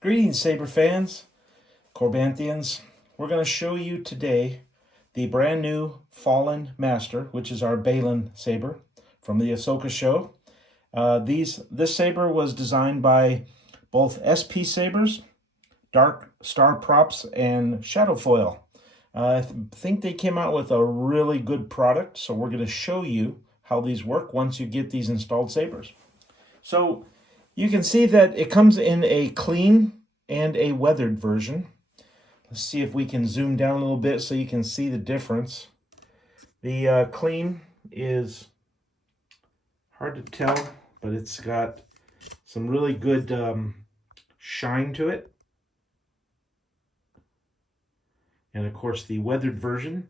Greetings, Saber fans, Korbanthians. We're going to show you today the brand new Fallen Master, which is our Baylan Saber from the Ahsoka show. This saber was designed by both SP Sabers, Dark Star Props, and Shadowfoil. I think they came out with a really good product, so we're going to show you how these work once you get these installed sabers. So you can see that it comes in a clean and a weathered version. Let's see if we can zoom down a little bit so you can see the difference. The clean is hard to tell, but it's got some really good shine to it. And of course the weathered version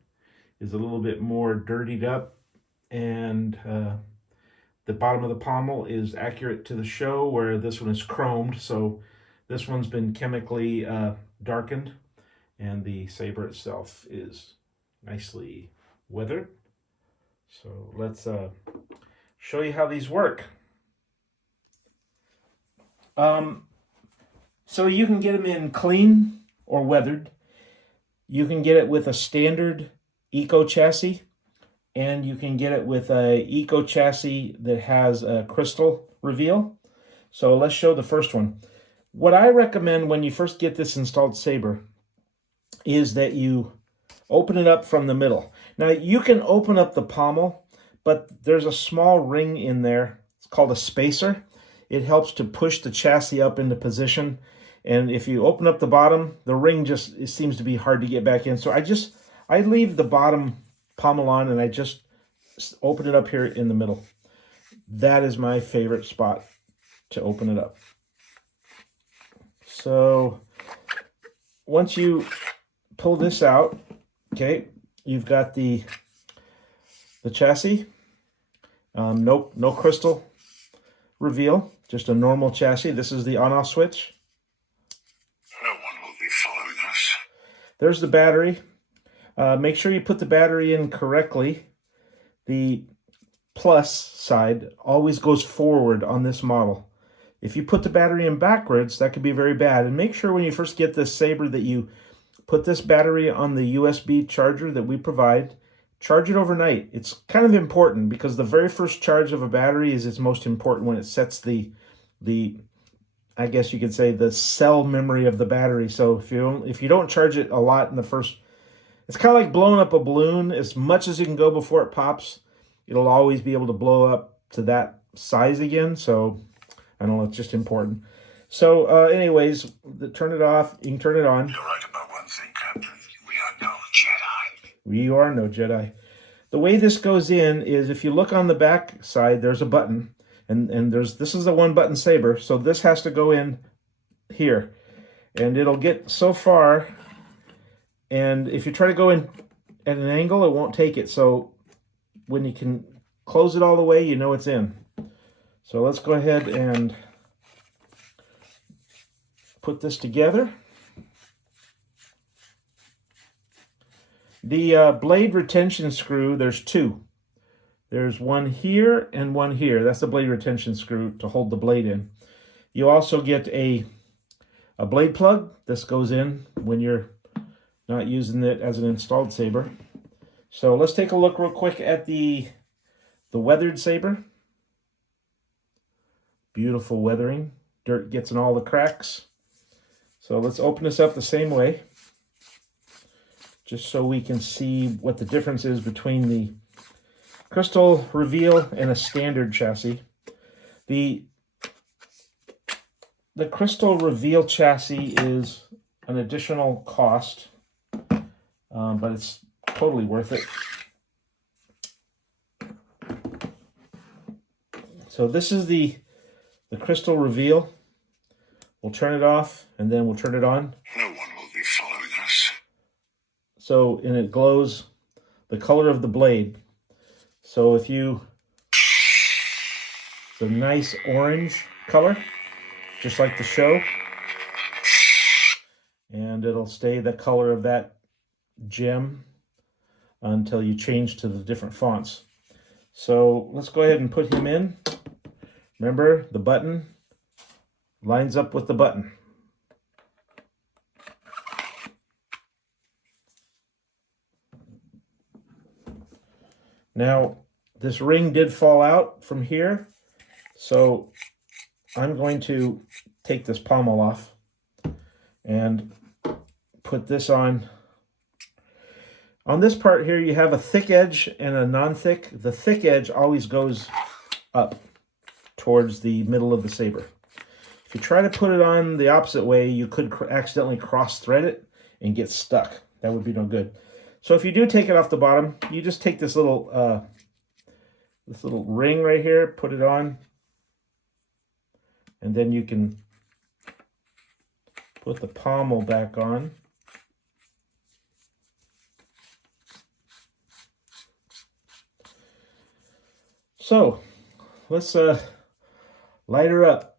is a little bit more dirtied up, and the bottom of the pommel is accurate to the show, where this one is chromed. So this one's been chemically darkened, and the saber itself is nicely weathered. So let's show you how these work. So you can get them in clean or weathered. You can get it with a standard eco chassis, and you can get it with a eco chassis that has a crystal reveal. So let's show the first one. What I recommend when you first get this installed saber is that you open it up from the middle. Now you can open up the pommel, but there's a small ring in there. It's called a spacer. It helps to push the chassis up into position. And if you open up the bottom, the ring it seems to be hard to get back in. So I leave the bottom pommel on, and I just open it up here in the middle. That is my favorite spot to open it up. So once you pull this out, okay, you've got the chassis. No crystal reveal, just a normal chassis. This is the on-off switch. No one will be following us. There's the battery. Make sure you put the battery in correctly. The plus side always goes forward on this model. If you put the battery in backwards, that could be very bad. And make sure when you first get this saber that you put this battery on the USB charger that we provide. Charge it overnight. It's kind of important because the very first charge of a battery is its most important when it sets the I guess you could say the cell memory of the battery. So if you don't charge it a lot in the first, it's kind of like blowing up a balloon. As much as you can go before it pops, it'll always be able to blow up to that size again. So I don't know, it's just important. So anyways, turn it off. You can turn it on. You're right about one thing, Captain. We are no Jedi. We are no Jedi. The way this goes in is, if you look on the back side, there's a button. And this is a one button saber, so this has to go in here, and it'll get so far, and if you try to go in at an angle, it won't take it. So when you can close it all the way, you know it's in. So let's go ahead and put this together. The blade retention screw, there's two. There's one here and one here. That's the blade retention screw to hold the blade in. You also get a blade plug. This goes in when you're not using it as an installed saber. So let's take a look real quick at the weathered saber. Beautiful weathering. Dirt gets in all the cracks. So let's open this up the same way, just so we can see what the difference is between the crystal reveal and a standard chassis. The crystal reveal chassis is an additional cost, but it's totally worth it. So this is the crystal reveal. We'll turn it off, and then we'll turn it on. No one will be following us. So, and it glows the color of the blade. So it's a nice orange color, just like the show. And it'll stay the color of that gem until you change to the different fonts. So let's go ahead and put him in. Remember, the button lines up with the button. Now, this ring did fall out from here, so I'm going to take this pommel off and put this on. On this part here, you have a thick edge and a non-thick. The thick edge always goes up towards the middle of the saber. If you try to put it on the opposite way, you could accidentally cross-thread it and get stuck. That would be no good. So if you do take it off the bottom, you just take this little ring right here, put it on, and then you can put the pommel back on. So let's light her up.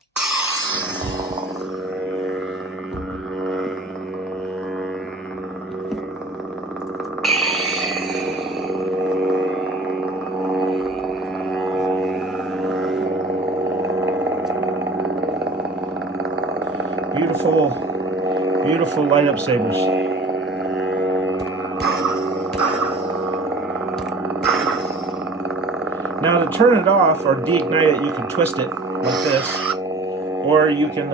Beautiful, beautiful light up sabers. Now to turn it off or deignite it, you can twist it like this, or you can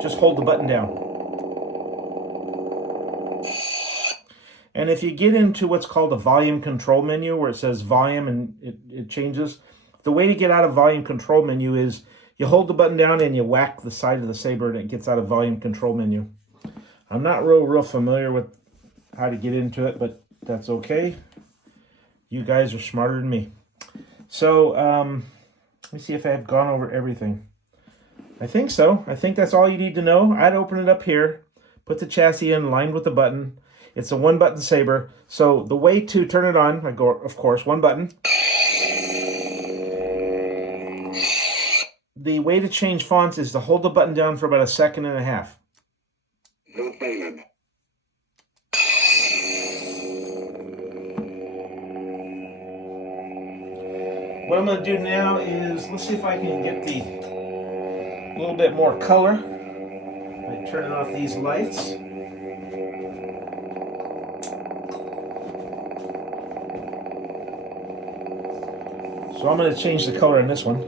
just hold the button down. And if you get into what's called a volume control menu, where it says volume and it changes, the way to get out of volume control menu is you hold the button down and you whack the side of the saber and it gets out of volume control menu. I'm not real familiar with how to get into it, but that's okay. You guys are smarter than me. So let me see if I have gone over everything. I think so. I think that's all you need to know. I'd open it up here, put the chassis in, lined with the button. It's a one button saber. So the way to turn it on, I go, of course, one button. The way to change fonts is to hold the button down for about 1.5 seconds. No Baylan. What I'm going to do now is, let's see if I can get a little bit more color by turning off these lights. So I'm going to change the color in this one.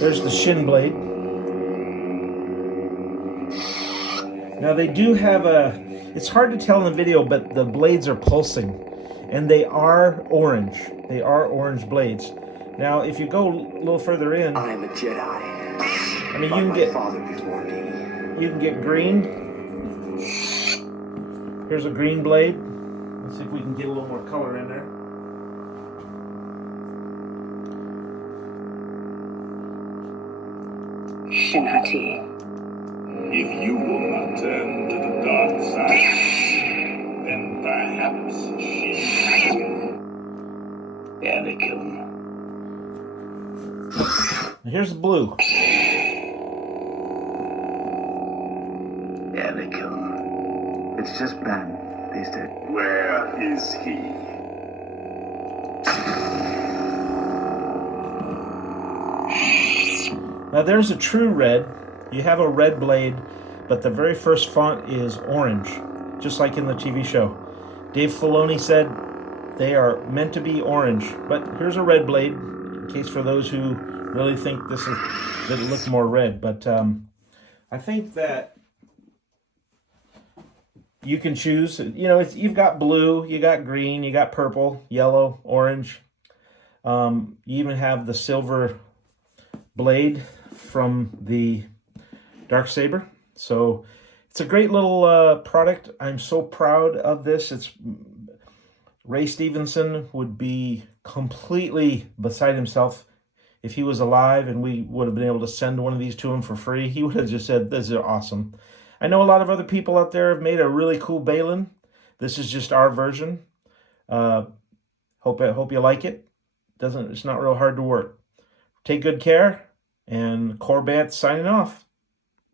There's the shin blade. Now they do have it's hard to tell in the video, but the blades are pulsing, and they are orange. They are orange blades. Now, if you go a little further in, I'm a Jedi. I mean, you can get green. Here's a green blade. Let's see if we can get a little more color in there. Shinhati. If you will not turn to the dark side, then perhaps she will. Anakin. Now here's the blue. Anakin. It's just Ben these days. Where is he? Now there's a true red. You have a red blade, but the very first font is orange, just like in the TV show. Dave Filoni said they are meant to be orange, but here's a red blade, in case for those who really think that it look more red. But I think that you can choose. You know, you've got blue, you got green, you got purple, yellow, orange. You even have the silver blade from the Dark Saber. So it's a great little product. I'm so proud of this. Ray Stevenson would be completely beside himself if he was alive and we would have been able to send one of these to him for free. He would have just said, "This is awesome." I know a lot of other people out there have made a really cool Baylan. This is just our version. Hope you like it. It's not real hard to work. Take good care, and Korbanth signing off.